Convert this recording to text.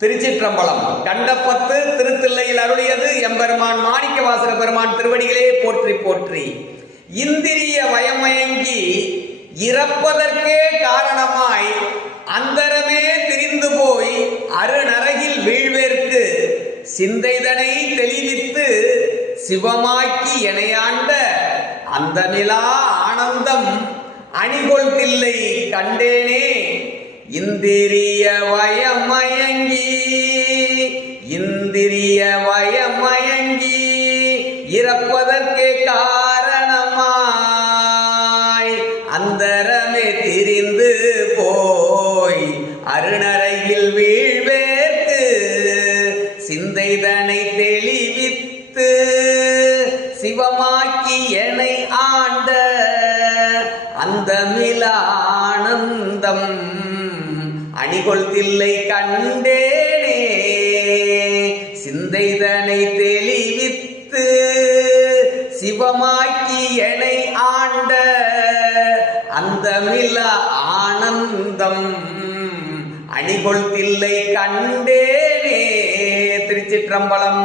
திருச்சிற்றம்பலம். கண்டப்பத்து திருத்தில்லையில் அருளியது எம்பெருமான் மாணிக்கவாசக பெருமான் திருவடிகளே போற்றி போற்றி. இந்திரிய வயமயங்கி இறப்பதற்கே காரணமாய் அந்தரமே திரிந்து போய் அருநரகில் வீழ்வேற்கு சிந்தைதனை தெளிவித்து சிவமாக்கி எனையாண்ட அந்த நிலா ஆனந்தம் அணிகொள்கில்லை கண்டேனே. இந்திரிய வயமயங்கி இறப்பதற்கே காரணமாய் அந்தரமே திரிந்து போய் அருணரையில் வீழ்வேற்கு சிந்தைதனை தெளிவித்து சிவமாக்கி எனை ஆண்ட அந்த மிலானந்தம் அணிகொள்தில்லை கண்டேனே. சிந்தைதனை தெளிவித்து சிவமாக்கி எனை ஆண்ட அந்த மிலா ஆனந்தம் அணிகொள்தில்லை கண்டேனே. திருச்சிற்றம்பலம்.